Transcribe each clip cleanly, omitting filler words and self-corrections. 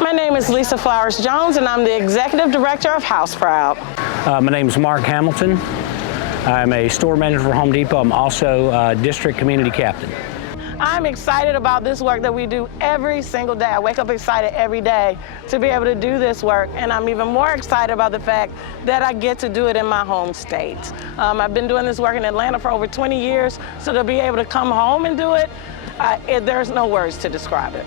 My name is Lisa Flowers Jones, and I'm the Executive Director of House Proud. My name is Mark Hamilton. I'm a store manager for Home Depot. I'm also District Community Captain. I'm excited about this work that we do every single day. I wake up excited every day to be able to do this work, and I'm even more excited about the fact that I get to do it in my home state. I've been doing this work in Atlanta for over 20 years, so to be able to come home and do it, there's no words to describe it.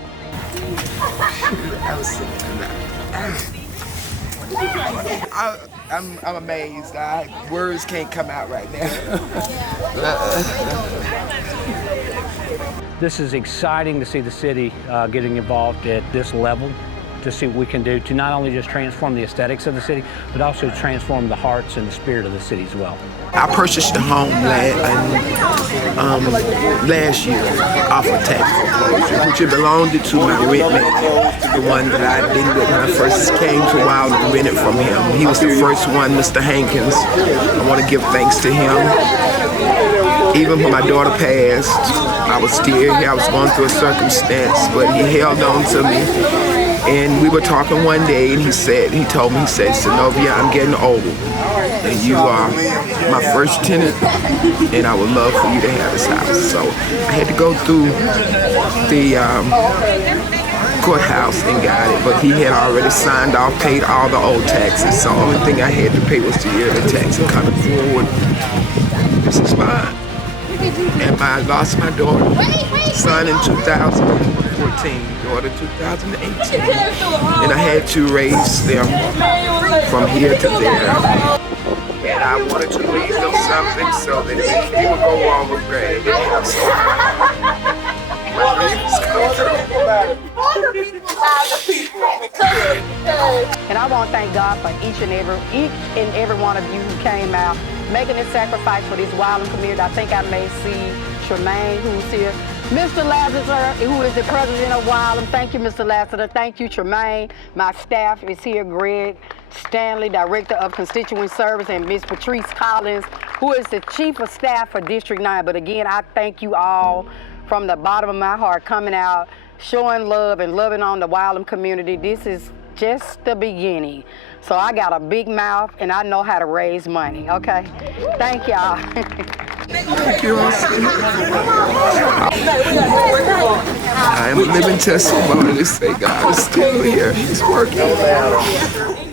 I'm amazed. Words can't come out right now. This is exciting to see the city getting involved at this level, to see what we can do to not only just transform the aesthetics of the city, but also transform the hearts and the spirit of the city as well. I purchased the home last year off of tax foreclosure, which it belonged to my rentmate, the one that I'd been with when I first came to Wylam and rented from him. He was the first one, Mr. Hankins. I want to give thanks to him. Even when my daughter passed, I was still here. I was going through a circumstance, but he held on to me. And we were talking one day, and he told me, Zenobia, I'm getting old, and you are my first tenant, and I would love for you to have this house. So I had to go through the courthouse and got it, but he had already signed off, paid all the old taxes, so the only thing I had to pay was the yearly tax. And coming forward, this is mine. And I lost my daughter, son in 2014, daughter 2018, and I had to raise them from here to there. And I wanted to leave them something so that if they would go on with Greg, they have something. My dreams come true. And I want to thank God for each and every one of you who came out, making this sacrifice for this Wylam community. I think I may see Tremaine, who's here. Mr. Lassiter, who is the president of Wylam. Thank you, Mr. Lassiter. Thank you, Tremaine. My staff is here, Greg Stanley, Director of Constituent Service, and Ms. Patrice Collins, who is the Chief of Staff for District 9. But again, I thank you all from the bottom of my heart coming out, showing love and loving on the Wylam community. This is just the beginning. So I got a big mouth and I know how to raise money, okay? Thank y'all. Thank you, I am a living testimony to say God is still here. He's working.